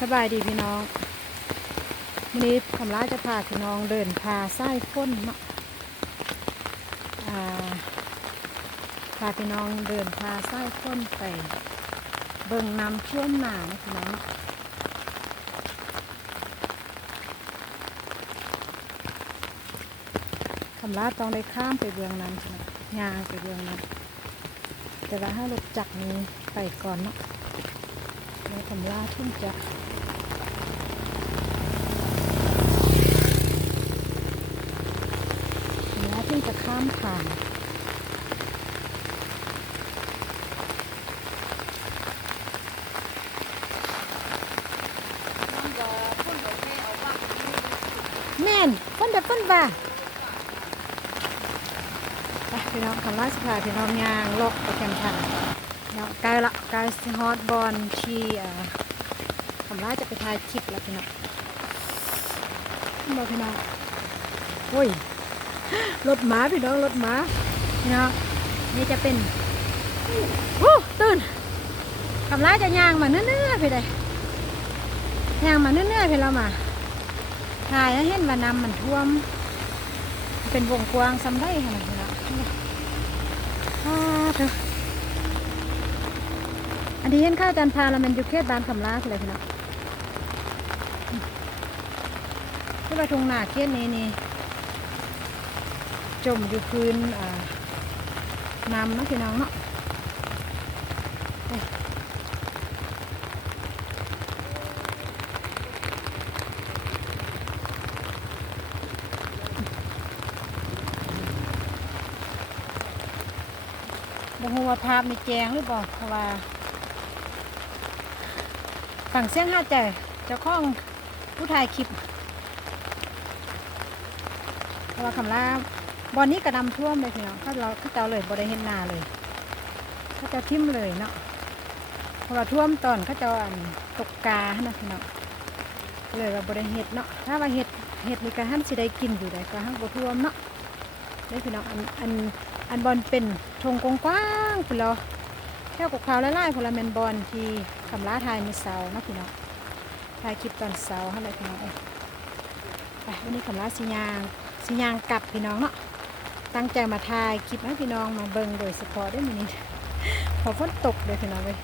สบายดีพี่น้องวันนี้คำลาจะพาพี่น้องเดินพาไส้ฟ้นเนาพาพี่น้องเดินพาไส้ฟ้นไป เบิ่งน้ำท่วมหนานะพี่น้องเนาะคำลาต้องได้ข้ามไปเบืองน้ำใช่ไหมยางไปเบืองน้ำแต่ว่าให้รถจักรนี้ไปก่อนเนาะ แล้วคำลาทุ่งจะแล้วทุ่งจะข้ามผ่านแม่นต้นแบบต้นบ่าไปพี่น้องคำลาสพาพี่น้องยางลาะไปแคมป์ทาง เนาะใกล้ละใกล้ฮอตบอลที่อ่าคำลาจะไปถ่ายคลิปแล้วพี่น้องบอกพี่น้องโอ้ยรถหมาพี่น้องรถหมาพี่น้องนี่จะเป็นโอ้ตื่นคำลาจะยางมาเนื้อๆพี่เลยยางมาเนื้อๆพี่เรามาถ่ายแล้วเห็นว่าน้ำมันท่วม เป็นวงกว้างซ้ำได้ขนาดนี้ละอ้าเถอะ อันนี้เห็นข้าวจันทราแล้วมันอยู่เขตบ้านคำลาเลยพี่น้องที่ว่าทงหนาเขตนี้นี่จมอยู่พื้นน้ำนาะพี่น้องเนาะเอ้ยบ่ฮู้ว่าภาพมีแจงหรือเปล่าเพราะว่า ฝั่งเสียงหาใจเจ้าของผู้ถ่ายคลิปเราะว่าคำลาบอนนี้กระดำท่วมเลยพี่น้องเขาเราเขาเจ้าเลยบ่ได้เห็นนาเลยเขาจะทิ่มเลยเนาะเพราะว่าท่วมตอนเขาจ้าอันตกกาหั่นนะพี่น้องเลยว่าบ่ได้เห็ดเนาะถ้าว่าเห็ดเห็ดนี่ก็หันสิได้กินอยู่ได้ก็หันบท่วมเนาะได้พี่น้องอันอันอันบอลเป็นธงกว้างๆพุ่นเรา แค่กับขาวไล่ๆพุ่พลเมนบอลที่คำล้าทายมีเสาเนาะพี่น้องถ่ายคลิปตอนเสาให้เลยพี่น้องไปวันนี้คำล้าสิยางสิยางกลับพี่น้องเนาะตั้งใจมาถ่ายคลิปให้พี่น้องมาเบิ่งโดยเฉพาะได้อมื้อนี้พอฝนตกเลยพี่น้องเลย